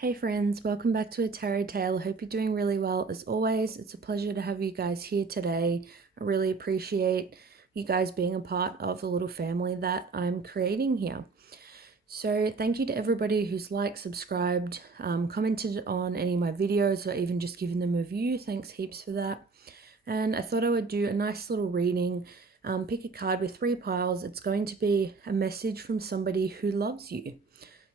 Hey friends, welcome back to a tarot tale. I hope you're doing really well. As always, it's a pleasure to have you guys here today. I really appreciate you guys being a part of the little family that I'm creating here. So thank you to everybody who's liked, subscribed, commented on any of my videos, or even just given them a view. Thanks heaps for that. And I thought I would do a nice little reading. Pick a card with 3 piles. It's going to be a message from somebody who loves you.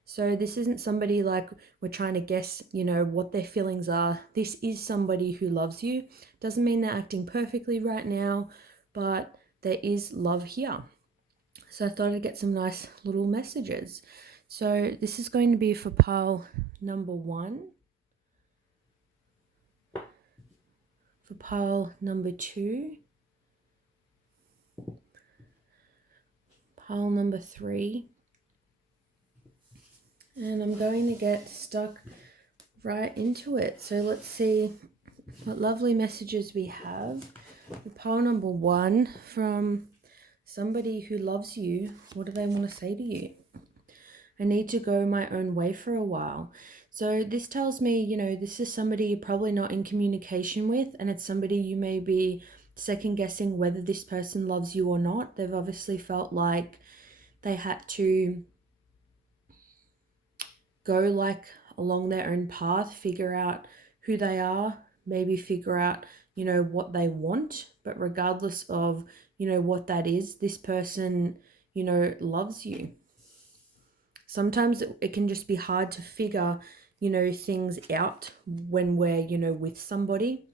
So this isn't somebody like we're trying to guess, what their feelings are. This is somebody who loves you. Doesn't mean they're acting perfectly right now, but there is love here. So I thought I'd get some nice little messages. So this is going to be for pile number 1, for pile number 2, pile number 3, and I'm going to get stuck right into it. So let's see what lovely messages we have. Pile number 1 from somebody who loves you. What do they want to say to you? I need to go my own way for a while. So this tells me, this is somebody you're probably not in communication with, and it's somebody you may be second guessing whether this person loves you or not. They've obviously felt like they had to go along their own path, figure out who they are, maybe figure out, what they want. But regardless of, what that is, this person, loves you. Sometimes it can just be hard to figure, things out when we're, with somebody.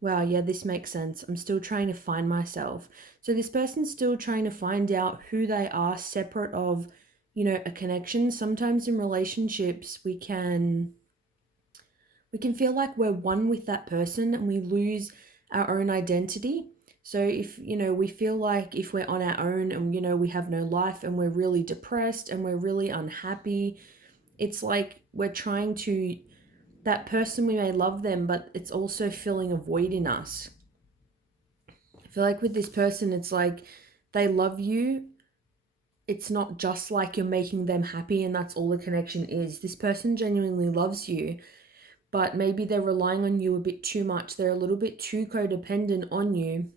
Wow, yeah, this makes sense. I'm still trying to find myself. So this person's still trying to find out who they are separate of, a connection. Sometimes in relationships, we can feel like we're one with that person and we lose our own identity. So if, we feel like if we're on our own and, we have no life and we're really depressed and we're really unhappy, it's like we're trying to, that person, we may love them, but it's also filling a void in us. I feel like with this person, it's like they love you. It's not just like you're making them happy and that's all the connection is. This person genuinely loves you, but maybe they're relying on you a bit too much. They're a little bit too codependent on you,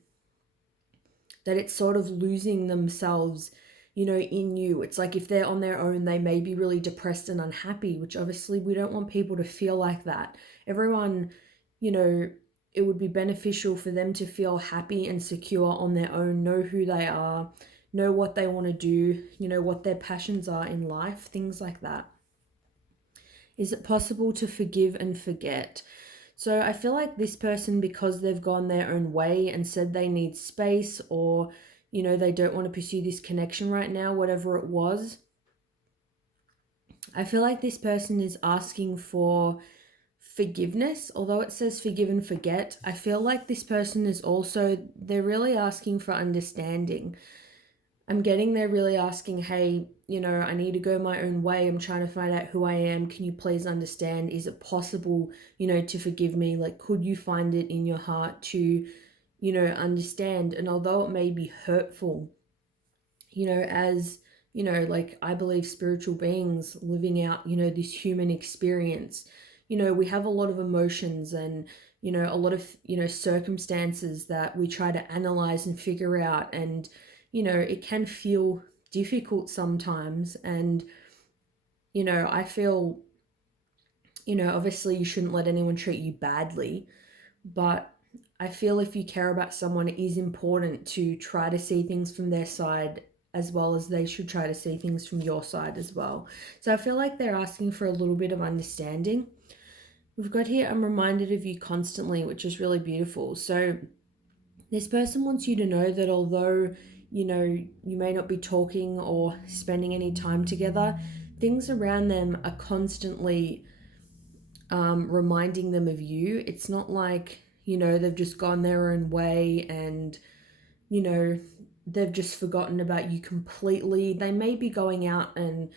that it's sort of losing themselves, in you. It's like if they're on their own, they may be really depressed and unhappy, which obviously we don't want people to feel like that. Everyone, it would be beneficial for them to feel happy and secure on their own, know who they are, know what they want to do, what their passions are in life, things like that. Is it possible to forgive and forget? So I feel like this person, because they've gone their own way and said they need space, or, they don't want to pursue this connection right now, whatever it was, I feel like this person is asking for forgiveness. Although it says forgive and forget, I feel like this person is also, they're really asking for understanding. I'm getting there really asking, hey, I need to go my own way. I'm trying to find out who I am. Can you please understand? Is it possible, to forgive me? Like, could you find it in your heart to, understand? And although it may be hurtful, as, like I believe spiritual beings living out, this human experience, we have a lot of emotions and, a lot of, circumstances that we try to analyze and figure out. And, it can feel difficult sometimes. And, I feel, obviously you shouldn't let anyone treat you badly, but I feel if you care about someone, it is important to try to see things from their side as well as they should try to see things from your side as well. So I feel like they're asking for a little bit of understanding. We've got here, I'm reminded of you constantly, which is really beautiful. So this person wants you to know that although, you may not be talking or spending any time together, things around them are constantly reminding them of you. It's not like, they've just gone their own way and, they've just forgotten about you completely. They may be going out and,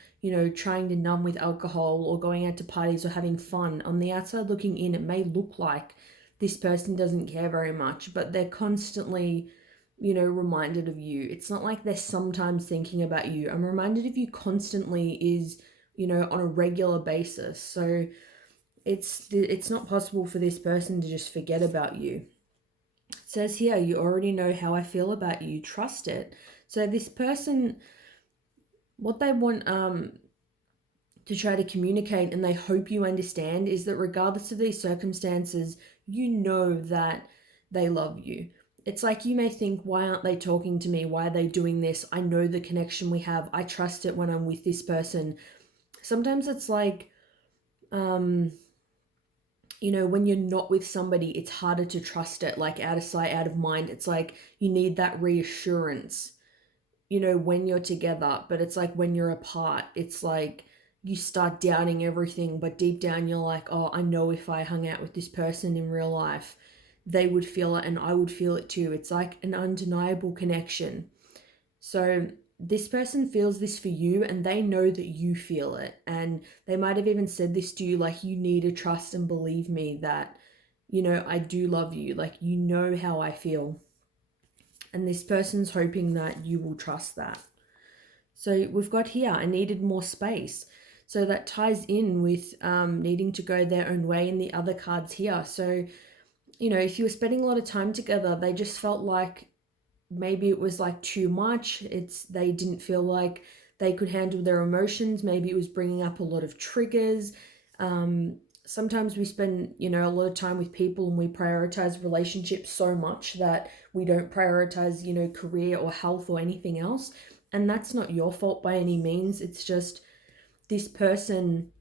trying to numb with alcohol or going out to parties or having fun. On the outside looking in, it may look like this person doesn't care very much, but they're constantly, reminded of you. It's not like they're sometimes thinking about you. I'm reminded of you constantly is, on a regular basis. So it's not possible for this person to just forget about you. It says here, you already know how I feel about you, trust it. So this person, what they want to try to communicate, and they hope you understand, is that regardless of these circumstances, you know that they love you. It's like you may think, why aren't they talking to me? Why are they doing this? I know the connection we have. I trust it when I'm with this person. Sometimes it's like, when you're not with somebody, it's harder to trust it, like out of sight, out of mind. It's like you need that reassurance, when you're together. But it's like when you're apart, it's like you start doubting everything. But deep down, you're like, oh, I know if I hung out with this person in real life, they would feel it and I would feel it too. It's like an undeniable connection. So this person feels this for you and they know that you feel it. And they might have even said this to you, like, you need to trust and believe me that, I do love you. Like, you know how I feel. And this person's hoping that you will trust that. So we've got here, I needed more space. So that ties in with needing to go their own way in the other cards here. So, if you were spending a lot of time together, they just felt like maybe it was like too much. They didn't feel like they could handle their emotions. Maybe it was bringing up a lot of triggers. Sometimes we spend, a lot of time with people and we prioritize relationships so much that we don't prioritize, career or health or anything else. And that's not your fault by any means. It's just this person,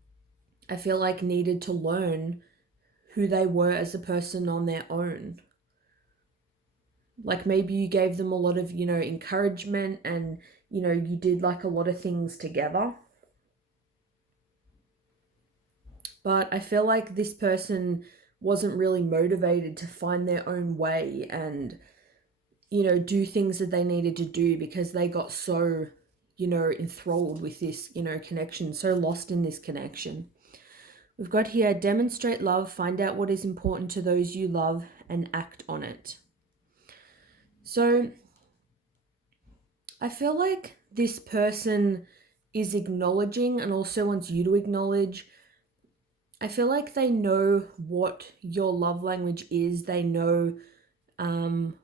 I feel like, needed to learn who they were as a person on their own. Like maybe you gave them a lot of, encouragement and, you did like a lot of things together. But I feel like this person wasn't really motivated to find their own way and, do things that they needed to do because they got so, enthralled with this, connection, so lost in this connection. We've got here, demonstrate love, find out what is important to those you love and act on it. So I feel like this person is acknowledging and also wants you to acknowledge. I feel like they know what your love language is. They know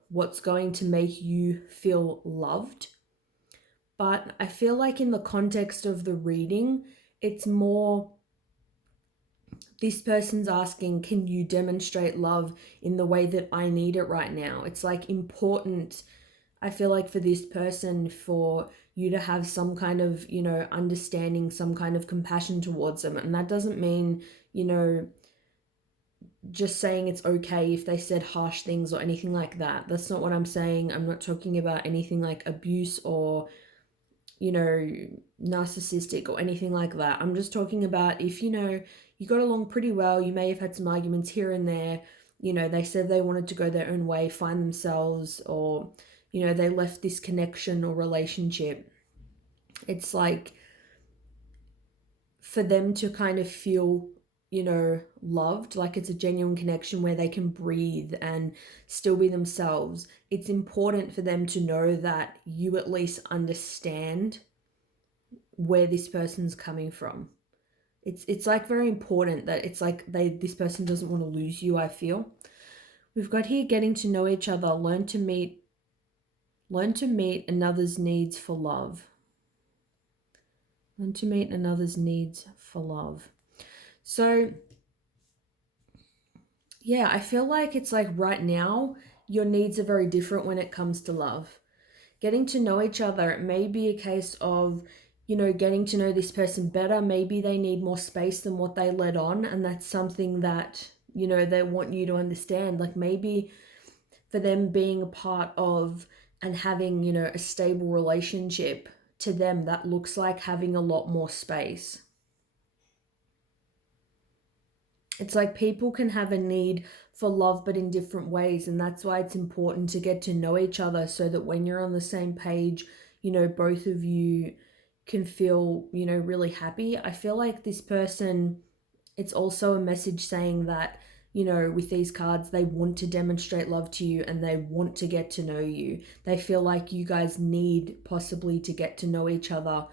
what's going to make you feel loved. But I feel like in the context of the reading, it's more this person's asking, can you demonstrate love in the way that I need it right now? It's like important, I feel like, for this person, for you to have some kind of, understanding, some kind of compassion towards them. And that doesn't mean, just saying it's okay if they said harsh things or anything like that. That's not what I'm saying. I'm not talking about anything like abuse or, narcissistic or anything like that. I'm just talking about if, you got along pretty well, you may have had some arguments here and there, they said they wanted to go their own way, find themselves, or, they left this connection or relationship. It's like for them to kind of feel, loved, like it's a genuine connection where they can breathe and still be themselves. It's important for them to know that you at least understand where this person's coming from. It's like very important that it's like this person doesn't want to lose you, I feel. We've got here, getting to know each other, learn to meet another's needs for love. Learn to meet another's needs for love. So yeah, I feel like it's like right now your needs are very different when it comes to love. Getting to know each other, it may be a case of, getting to know this person better. Maybe they need more space than what they let on, and that's something that, they want you to understand. Like maybe for them being a part of and having, a stable relationship, to them that looks like having a lot more space. It's like people can have a need for love, but in different ways. And that's why it's important to get to know each other so that when you're on the same page, both of you can feel, really happy. I feel like this person, it's also a message saying that, with these cards, they want to demonstrate love to you and they want to get to know you. They feel like you guys need possibly to get to know each other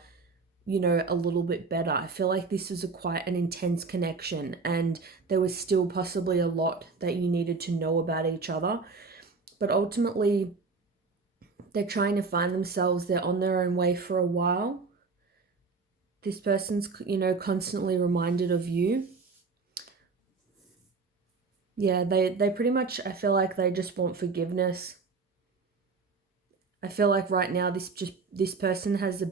you know, a little bit better. I feel like this was quite an intense connection, and there was still possibly a lot that you needed to know about each other. But ultimately, they're trying to find themselves, they're on their own way for a while. This person's, you know, constantly reminded of you. Yeah, they pretty much, I feel like they just want forgiveness. I feel like right now this person has a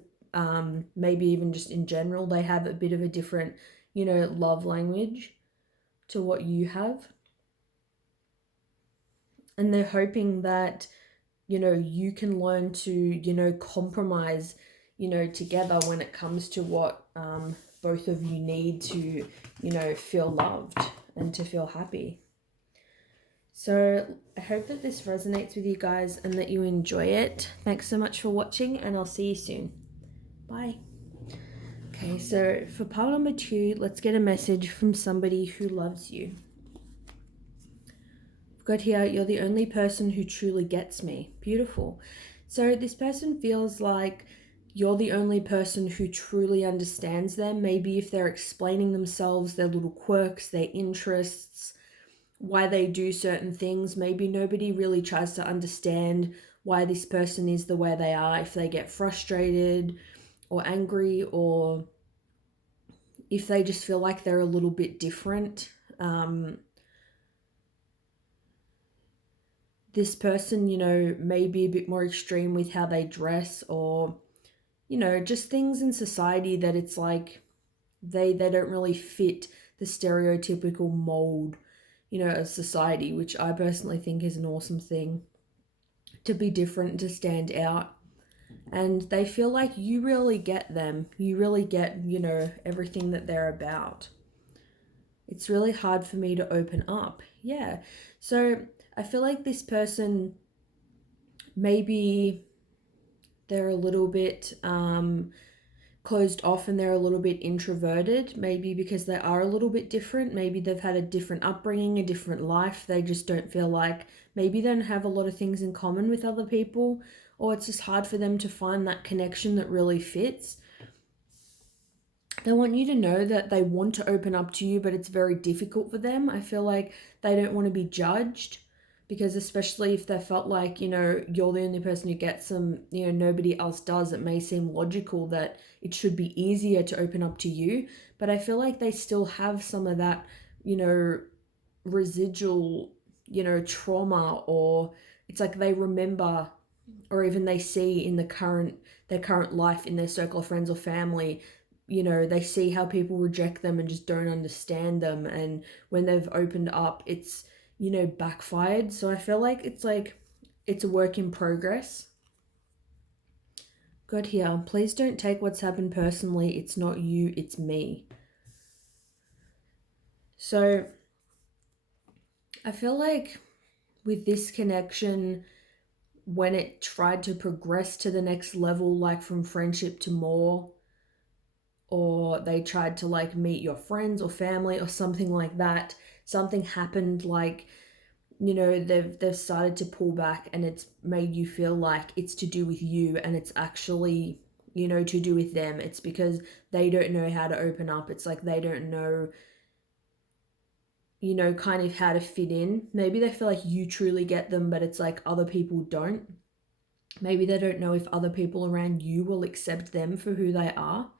maybe even just in general they have a bit of a different, you know, love language to what you have. And they're hoping that, you know, you can learn to, you know, compromise, you know, together when it comes to what both of you need to, you know, feel loved and to feel happy. So I hope that this resonates with you guys and that you enjoy it. Thanks so much for watching, and I'll see you soon. Bye. Okay, so for pile number 2, let's get a message from somebody who loves you. I've got here, you're the only person who truly gets me. Beautiful. So this person feels like you're the only person who truly understands them. Maybe if they're explaining themselves, their little quirks, their interests, why they do certain things, maybe nobody really tries to understand why this person is the way they are. If they get frustrated or angry, or if they just feel like they're a little bit different. This person, you know, may be a bit more extreme with how they dress, or, you know, just things in society that it's like they don't really fit the stereotypical mold, you know, of society, which I personally think is an awesome thing, to be different, to stand out. And they feel like you really get them. You really get, you know, everything that they're about. It's really hard for me to open up. Yeah. So I feel like this person, maybe they're a little bit closed off and they're a little bit introverted, maybe because they are a little bit different. Maybe they've had a different upbringing, a different life. They just don't feel like, maybe they don't have a lot of things in common with other people, or it's just hard for them to find that connection that really fits. They want you to know that they want to open up to you, but it's very difficult for them. I feel like they don't want to be judged, because especially if they felt like, you know, you're the only person who gets them, you know, nobody else does, it may seem logical that it should be easier to open up to you. But I feel like they still have some of that, you know, residual, you know, trauma, or it's like they remember, or even they see in their current life, in their circle of friends or family, you know, they see how people reject them and just don't understand them, and when they've opened up, it's, you know, backfired. So I feel like it's a work in progress. God, here, please don't take what's happened personally. It's not you, it's me. So I feel like with this connection, when it tried to progress to the next level, like from friendship to more, or they tried to like meet your friends or family or something like that, something happened, like, you know, they've started to pull back, and it's made you feel like it's to do with you, and it's actually, you know, to do with them. It's because they don't know how to open up. It's like they don't know, you know, kind of how to fit in. Maybe they feel like you truly get them, but it's like other people don't. Maybe they don't know if other people around you will accept them for who they are.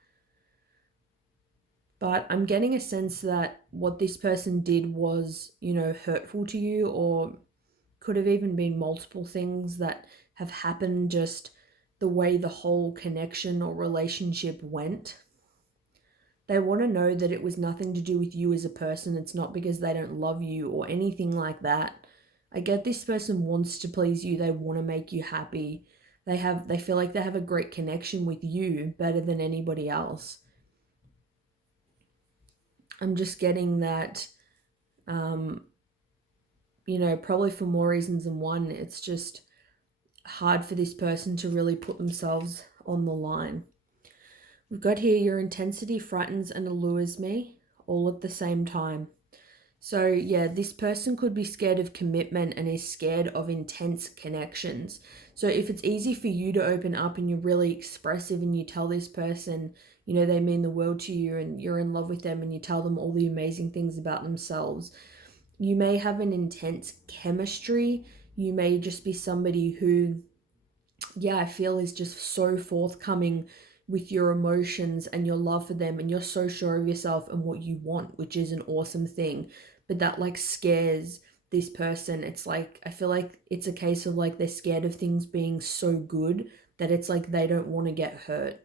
But I'm getting a sense that what this person did was, you know, hurtful to you, or could have even been multiple things that have happened, just the way the whole connection or relationship went. They want to know that it was nothing to do with you as a person. It's not because they don't love you or anything like that. I get this person wants to please you. They want to make you happy. They feel like they have a great connection with you, better than anybody else. I'm just getting that, you know, probably for more reasons than one, it's just hard for this person to really put themselves on the line. We've got here, your intensity frightens and allures me all at the same time. So yeah, this person could be scared of commitment and is scared of intense connections. So if it's easy for you to open up and you're really expressive and you tell this person, you know, they mean the world to you and you're in love with them and you tell them all the amazing things about themselves. You may have an intense chemistry. You may just be somebody who, yeah, I feel is just so forthcoming with your emotions and your love for them, and you're so sure of yourself and what you want, which is an awesome thing. But that like scares this person. It's like, I feel like it's a case of like they're scared of things being so good that it's like they don't want to get hurt.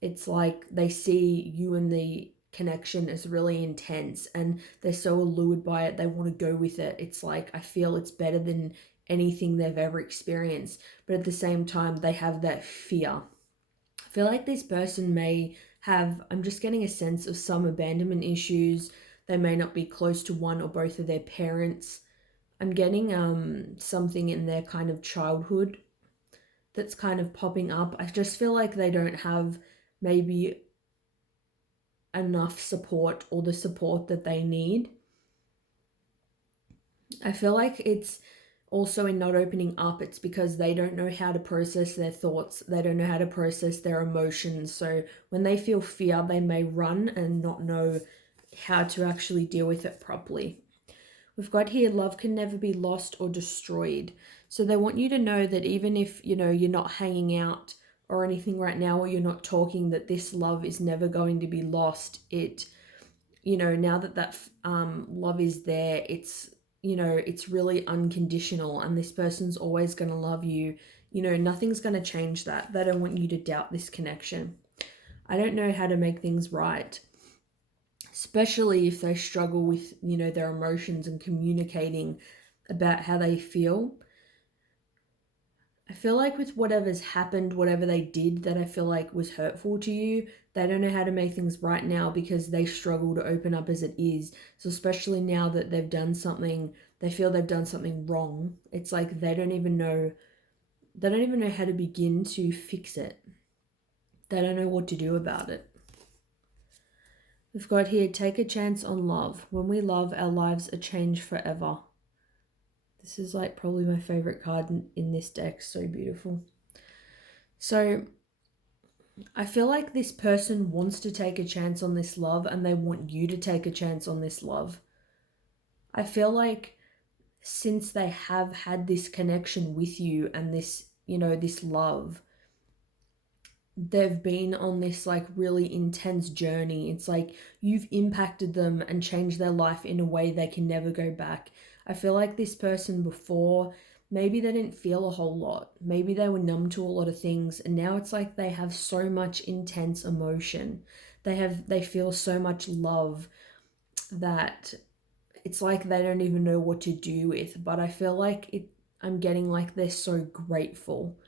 It's like they see you and the connection as really intense and they're so allured by it, they want to go with it. It's like, I feel it's better than anything they've ever experienced, but at the same time they have that fear. I feel like this person may have, I'm just getting a sense of some abandonment issues. They may not be close to one or both of their parents. I'm getting something in their kind of childhood that's kind of popping up. I just feel like they don't have maybe enough support or the support that they need. I feel like it's also in not opening up, it's because they don't know how to process their thoughts. They don't know how to process their emotions. So when they feel fear, they may run and not know how to actually deal with it properly. We've got here, love can never be lost or destroyed. So they want you to know that even if, you know, you're not hanging out or anything right now, or you're not talking, that this love is never going to be lost. It, you know, now that love is there, it's, you know, it's really unconditional and this person's always going to love you. You know, nothing's going to change that. They don't want you to doubt this connection. I don't know how to make things right, especially if they struggle with, you know, their emotions and communicating about how they feel. I feel like with whatever's happened, whatever they did that I feel like was hurtful to you, they don't know how to make things right now because they struggle to open up as it is. So especially now that they've done something, they feel they've done something wrong. It's like they don't even know how to begin to fix it. They don't know what to do about it. We've got here, take a chance on love. When we love, our lives are changed forever. This is like probably my favorite card in this deck. So beautiful. So I feel like this person wants to take a chance on this love and they want you to take a chance on this love. I feel like since they have had this connection with you and this, you know, this love, they've been on this like really intense journey. It's like you've impacted them and changed their life in a way they can never go back. I feel like this person before, maybe they didn't feel a whole lot. Maybe they were numb to a lot of things, and now it's like they have so much intense emotion. They feel so much love that it's like they don't even know what to do with. But I feel like I'm getting like they're so grateful,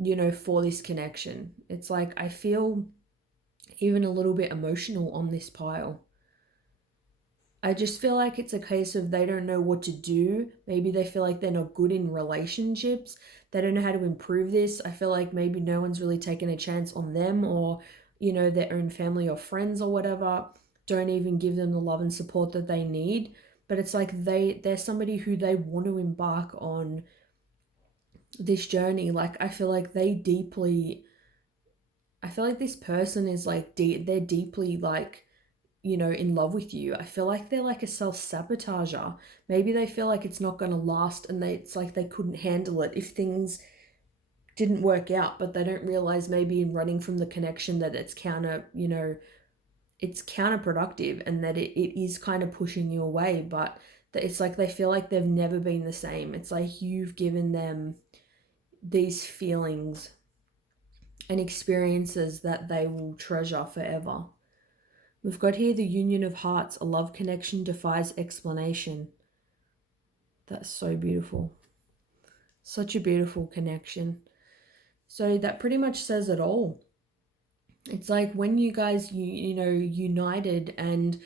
you know, for this connection. It's like I feel even a little bit emotional on this pile. I just feel like it's a case of they don't know what to do. Maybe they feel like they're not good in relationships. They don't know how to improve this. I feel like maybe no one's really taken a chance on them, or, you know, their own family or friends or whatever don't even give them the love and support that they need. But it's like they're somebody who they want to embark on this journey. Like I feel like I feel like this person is like they're deeply like, you know, in love with you. I feel like they're like a self-sabotager. Maybe they feel like it's not going to last and it's like they couldn't handle it if things didn't work out, but they don't realize maybe in running from the connection that it's you know, it's counterproductive and that it is kind of pushing you away, but that it's like they feel like they've never been the same. It's like you've given them these feelings and experiences that they will treasure forever. We've got here the union of hearts, a love connection defies explanation. That's so beautiful. Such a beautiful connection. So that pretty much says it all. It's like when you guys, you know, united and,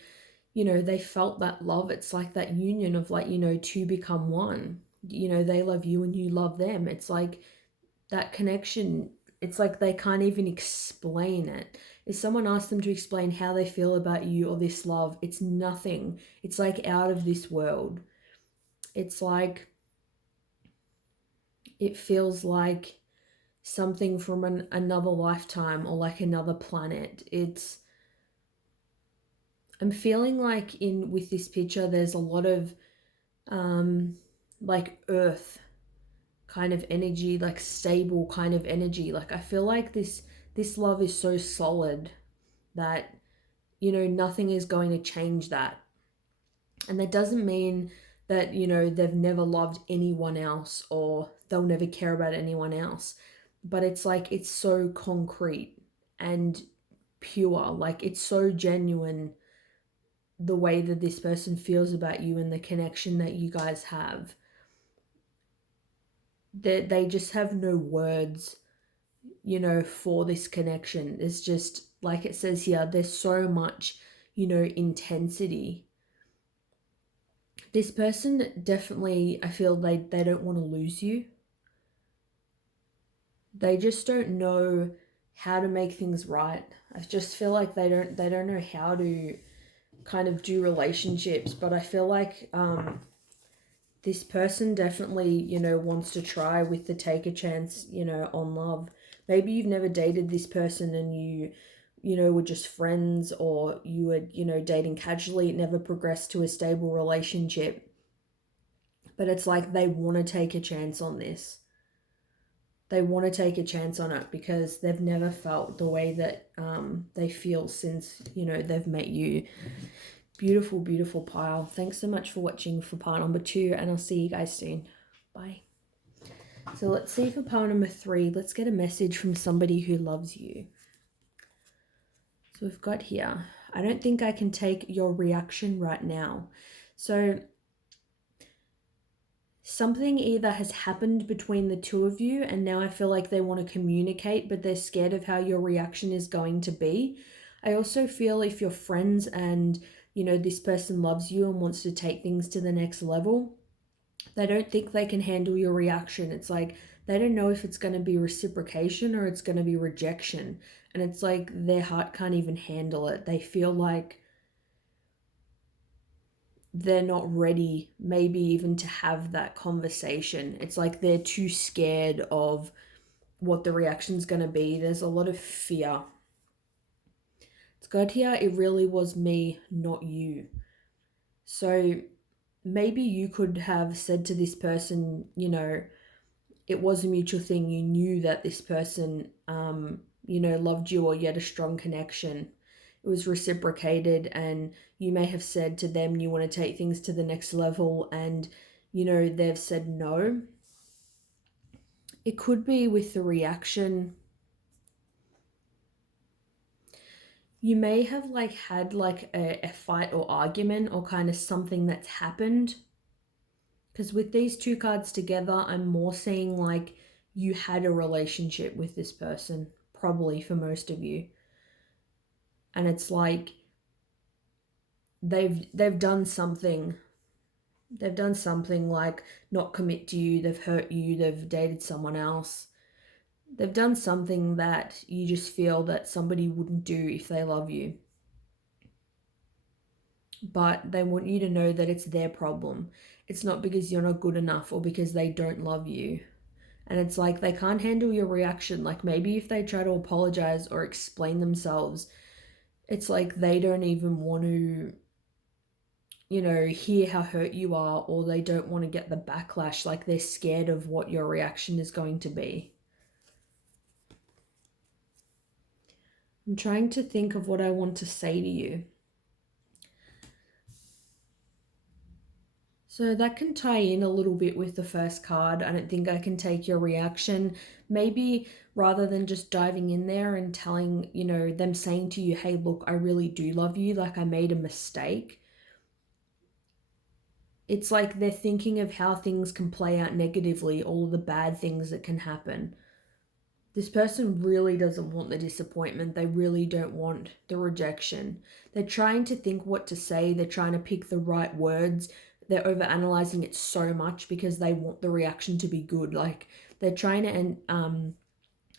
you know, they felt that love. It's like that union of like, you know, two become one. You know, they love you and you love them. It's like that connection, it's like they can't even explain it. If someone asks them to explain how they feel about you or this love, it's nothing. It's like out of this world. It's like, it feels like something from another lifetime or like another planet. I'm feeling like in with this picture there's a lot of like earth kind of energy, like stable kind of energy. Like I feel like this love is so solid that nothing is going to change that. And that doesn't mean that they've never loved anyone else or they'll never care about anyone else, but it's like it's so concrete and pure, like it's so genuine, the way that this person feels about you and the connection that you guys have, that they just have no words for this connection. It's just like it says here, there's so much intensity. This person definitely, I feel they don't want to lose you. They just don't know how to make things right. I just feel like they don't know how to kind of do relationships, but I feel like this person definitely, wants to try with the take a chance, on love. Maybe you've never dated this person and were just friends, or you were, dating casually, it never progressed to a stable relationship. But it's like they want to take a chance on this. They want to take a chance on it because they've never felt the way that they feel since, they've met you. Beautiful, beautiful pile. Thanks so much for watching for pile number 2, and I'll see you guys soon. Bye. So let's see for pile number 3. Let's get a message from somebody who loves you. So we've got here, I don't think I can take your reaction right now. So something either has happened between the two of you and now I feel like they want to communicate, but they're scared of how your reaction is going to be. I also feel if you're friends and this person loves you and wants to take things to the next level, they don't think they can handle your reaction. It's like they don't know if it's going to be reciprocation or it's going to be rejection. And it's like their heart can't even handle it. They feel like they're not ready, maybe even to have that conversation. It's like they're too scared of what the reaction's going to be. There's a lot of fear. It's got here, it really was me, not you. So maybe you could have said to this person, it was a mutual thing. You knew that this person, loved you, or you had a strong connection. It was reciprocated, and you may have said to them you want to take things to the next level, and they've said no. It could be with the reaction. You may have had a fight or argument or kind of something that's happened, because with these 2 cards together, I'm more seeing like you had a relationship with this person, probably for most of you. And it's like they've done something. They've done something like not commit to you, they've hurt you, they've dated someone else. They've done something that you just feel that somebody wouldn't do if they love you. But they want you to know that it's their problem. It's not because you're not good enough or because they don't love you. And it's like they can't handle your reaction. Like maybe if they try to apologize or explain themselves, it's like they don't even want to, hear how hurt you are, or they don't want to get the backlash. Like they're scared of what your reaction is going to be. I'm trying to think of what I want to say to you. So that can tie in a little bit with the first card. I don't think I can take your reaction. Maybe rather than just diving in there and telling, them saying to you, hey, look, I really do love you, like I made a mistake. It's like they're thinking of how things can play out negatively, all the bad things that can happen. This person really doesn't want the disappointment. They really don't want the rejection. They're trying to think what to say. They're trying to pick the right words. They're overanalyzing it so much because they want the reaction to be good. Like they're trying to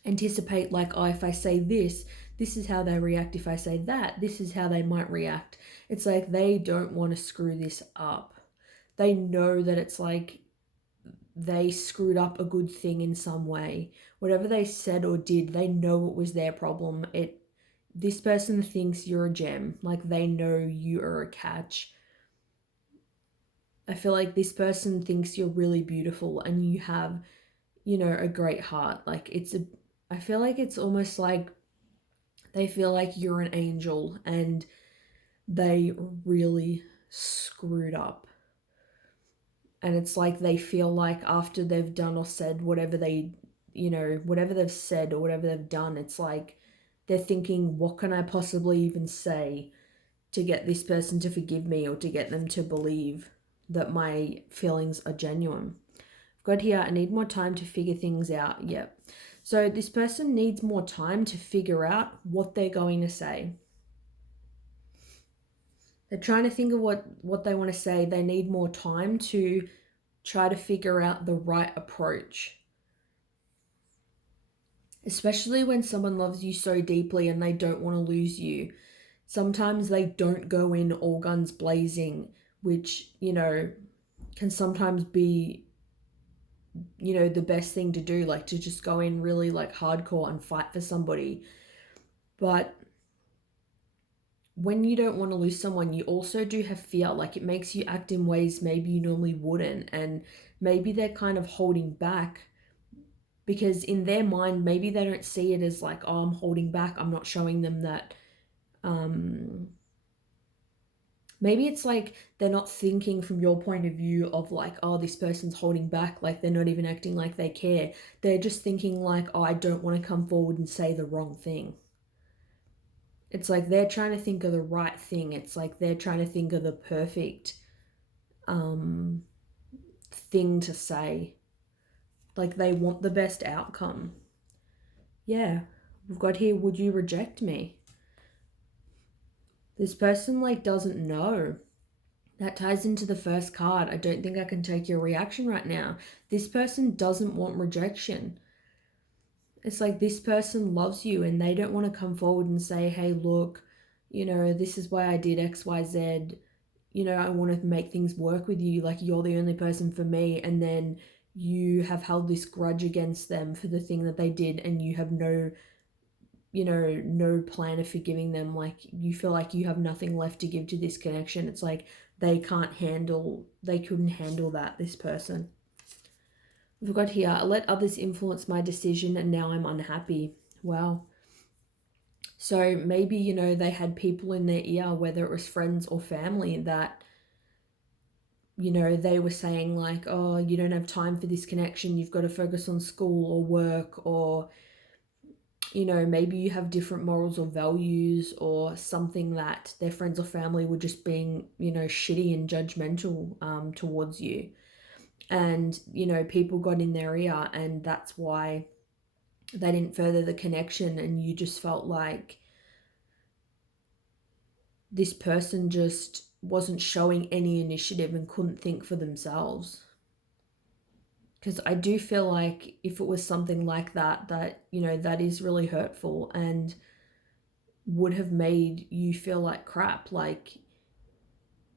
anticipate, like, oh, if I say this is how they react. If I say that, this is how they might react. It's like they don't want to screw this up. They know that it's like they screwed up a good thing in some way. Whatever they said or did, they know it was their problem. This person thinks you're a gem, like they know you are a catch. I feel like this person thinks you're really beautiful and you have, a great heart. Like I feel like it's almost like they feel like you're an angel and they really screwed up. And it's like they feel like after they've done or said whatever whatever they've said or whatever they've done, it's like they're thinking, what can I possibly even say to get this person to forgive me or to get them to believe that my feelings are genuine? I've got here, I need more time to figure things out. Yep. So this person needs more time to figure out what they're going to say. They're trying to think of what they want to say. They need more time to try to figure out the right approach. Especially when someone loves you so deeply and they don't want to lose you. Sometimes they don't go in all guns blazing, which, can sometimes be, the best thing to do, like to just go in really like hardcore and fight for somebody. But when you don't want to lose someone, you also do have fear. Like it makes you act in ways maybe you normally wouldn't. And maybe they're kind of holding back because in their mind, maybe they don't see it as like, oh, I'm holding back. I'm not showing them that. Maybe it's like they're not thinking from your point of view of like, oh, this person's holding back. Like they're not even acting like they care. They're just thinking like, oh, I don't want to come forward and say the wrong thing. It's like they're trying to think of the right thing. It's like they're trying to think of the perfect thing to say. Like they want the best outcome. Yeah, we've got here, would you reject me? This person like doesn't know. That ties into the first card. I don't think I can take your reaction right now. This person doesn't want rejection. It's like this person loves you and they don't want to come forward and say, hey, look, this is why I did X, Y, Z. I want to make things work with you. Like you're the only person for me. And then you have held this grudge against them for the thing that they did and you have no plan of forgiving them. Like you feel like you have nothing left to give to this connection. It's like they couldn't handle that, this person. We've got here, I let others influence my decision and now I'm unhappy. Wow. So maybe, they had people in their ear, whether it was friends or family, that, they were saying like, oh, you don't have time for this connection. You've got to focus on school or work, or, maybe you have different morals or values or something, that their friends or family were just being, shitty and judgmental towards you. And, people got in their ear and that's why they didn't further the connection, and you just felt like this person just wasn't showing any initiative and couldn't think for themselves. Because I do feel like if it was something like that, that is really hurtful and would have made you feel like crap. Like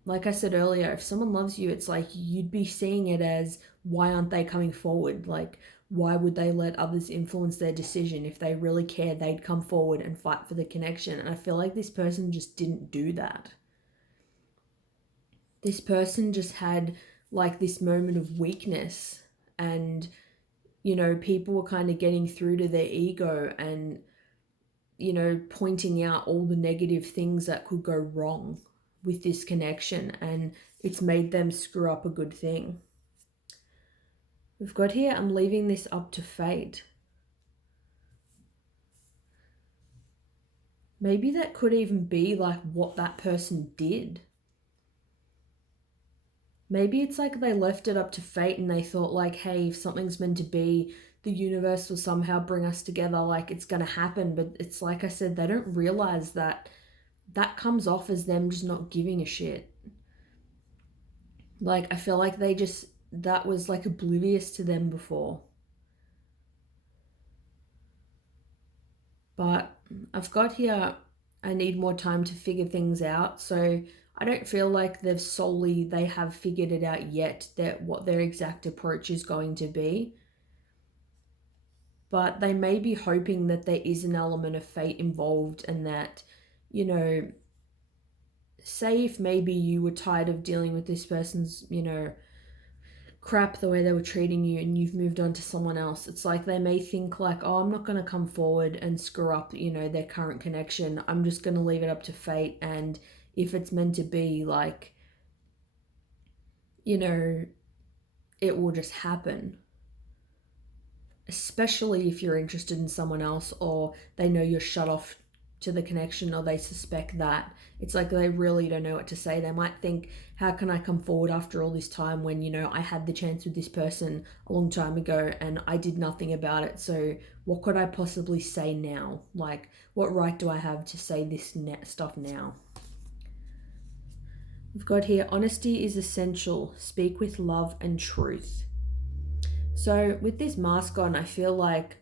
I said earlier, if someone loves you, it's like you'd be seeing it as, why aren't they coming forward? Like, why would they let others influence their decision? If they really care, they'd come forward and fight for the connection. And I feel like this person just didn't do that. This person just had like this moment of weakness, and, people were kind of getting through to their ego and, pointing out all the negative things that could go wrong with this connection, and it's made them screw up a good thing. We've got here, I'm leaving this up to fate. Maybe that could even be like what that person did. Maybe it's like they left it up to fate and they thought like, hey, if something's meant to be, the universe will somehow bring us together, like it's going to happen. But it's like I said, they don't realize that comes off as them just not giving a shit. Like I feel like that was like oblivious to them before. But I've got here, I need more time to figure things out. So I don't feel like they have figured it out yet, that what their exact approach is going to be. But they may be hoping that there is an element of fate involved, and that, you know, say if maybe you were tired of dealing with this person's, crap, the way they were treating you, and you've moved on to someone else, it's like they may think like, oh, I'm not going to come forward and screw up, their current connection. I'm just going to leave it up to fate, and if it's meant to be, like, it will just happen. Especially if you're interested in someone else, or they know you're shut off to the connection, or they suspect that. It's like they really don't know what to say. They might think, how can I come forward after all this time when, I had the chance with this person a long time ago and I did nothing about it. So what could I possibly say now? Like, what right do I have to say this stuff now? We've got here, honesty is essential. Speak with love and truth. So with this mask on, I feel like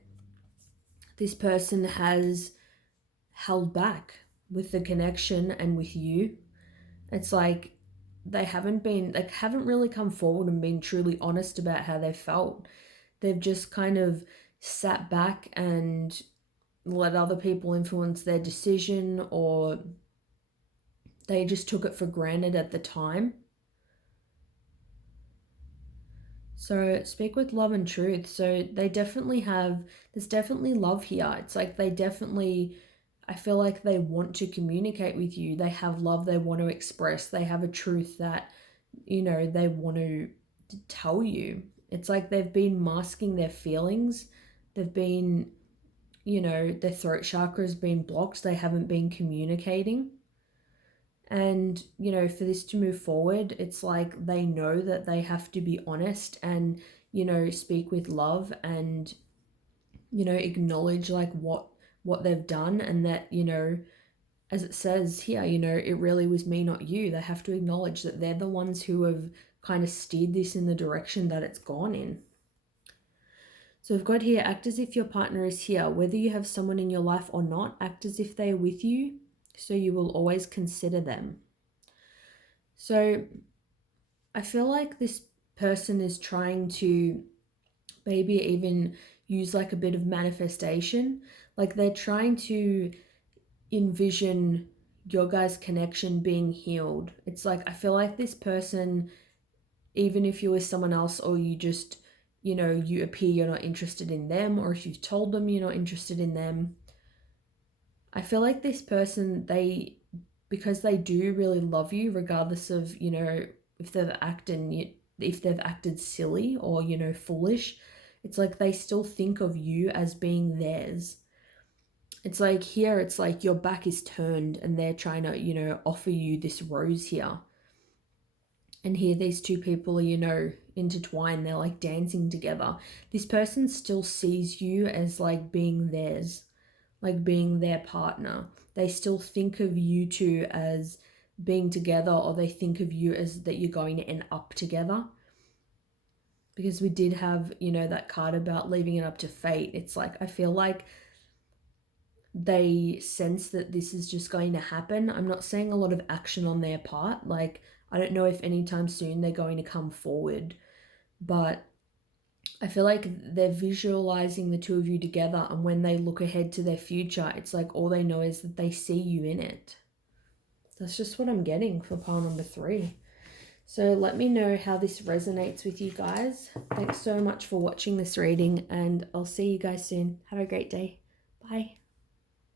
this person has held back with the connection and with you. It's like they haven't really come forward and been truly honest about how they felt. They've just kind of sat back and let other people influence their decision, or they just took it for granted at the time. So speak with love and truth. So there's definitely love here. It's like I feel like they want to communicate with you. They have love they want to express. They have a truth that, they want to tell you. It's like they've been masking their feelings. They've been, their throat chakra has been blocked. They haven't been communicating. And, for this to move forward, it's like they know that they have to be honest and, speak with love and, acknowledge like what they've done, and that, as it says here, it really was me, not you. They have to acknowledge that they're the ones who have kind of steered this in the direction that it's gone in. So we've got here, act as if your partner is here. Whether you have someone in your life or not, act as if they are with you, so you will always consider them. So I feel like this person is trying to maybe even use like a bit of manifestation. Like they're trying to envision your guys' connection being healed. It's like, I feel like this person, even if you're with someone else, or you just, you appear you're not interested in them, or if you've told them you're not interested in them, I feel like this person, because they do really love you, regardless of, if they've acted silly or, foolish, it's like they still think of you as being theirs. It's like here, it's like your back is turned and they're trying to, offer you this rose here. And here these two people are, intertwined. They're like dancing together. This person still sees you as like being theirs, like being their partner. They still think of you two as being together, or they think of you as that you're going to end up together. Because we did have, that card about leaving it up to fate. It's like, I feel like they sense that this is just going to happen. I'm not seeing a lot of action on their part. Like, I don't know if anytime soon they're going to come forward, but I feel like they're visualizing the two of you together, and when they look ahead to their future, it's like all they know is that they see you in it. That's just what I'm getting for pile number 3. So let me know how this resonates with you guys. Thanks so much for watching this reading, and I'll see you guys soon. Have a great day. Bye.